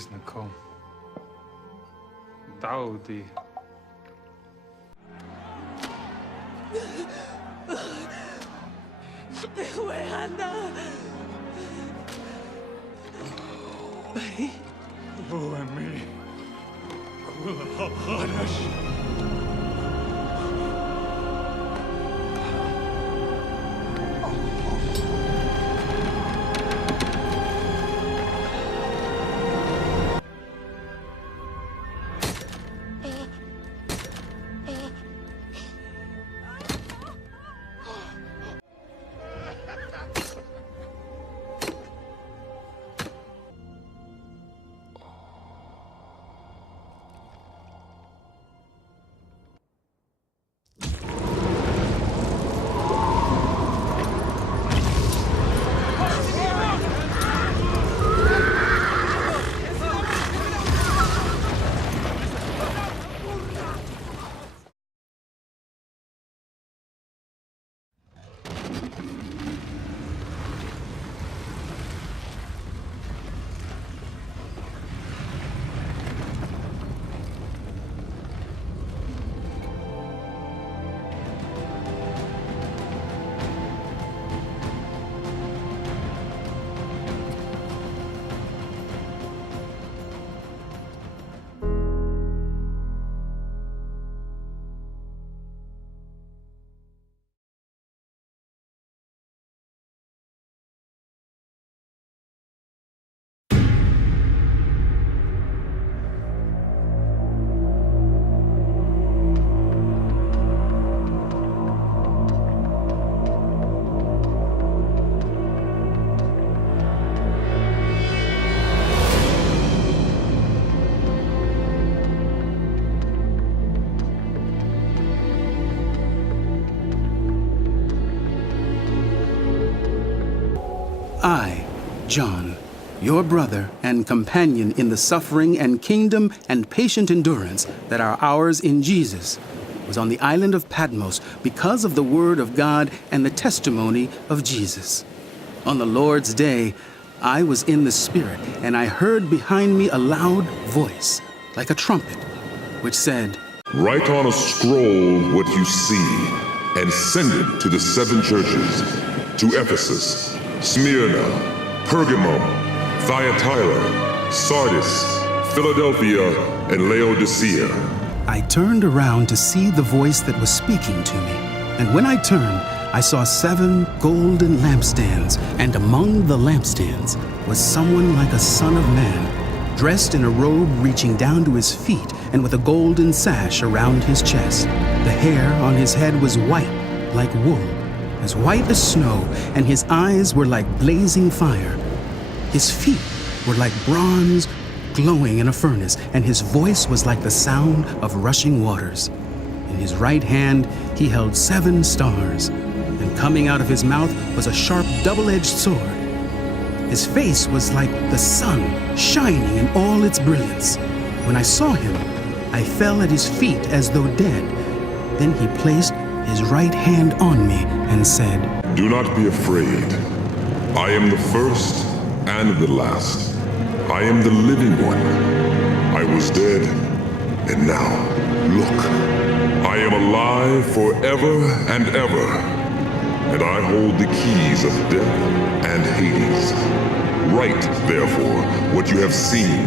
بإذنكم تعودي. وهنا وأمي كلها خرج. I, John, your brother and companion in the suffering and kingdom and patient endurance that are ours in Jesus, was on the island of Patmos because of the word of God and the testimony of Jesus. On the Lord's day, I was in the Spirit, and I heard behind me a loud voice, like a trumpet, which said, "Write on a scroll what you see, and send it to the 7 churches, to Ephesus, Smyrna, Pergamum, Thyatira, Sardis, Philadelphia, and Laodicea." I turned around to see the voice that was speaking to me, and when I turned, I saw 7 golden lampstands, and among the lampstands was someone like a son of man, dressed in a robe reaching down to his feet and with a golden sash around his chest. The hair on his head was white, like wool, as white as snow, and his eyes were like blazing fire. His feet were like bronze glowing in a furnace, and his voice was like the sound of rushing waters. In his right hand he held 7 stars, and coming out of his mouth was a sharp double-edged sword. His face was like the sun, shining in all its brilliance. When I saw him, I fell at his feet as though dead. Then he placed his right hand on me and said, "Do not be afraid. I am the first and the last. I am the living one. I was dead, and now, look, I am alive forever and ever, and I hold the keys of death and Hades. Write, therefore, what you have seen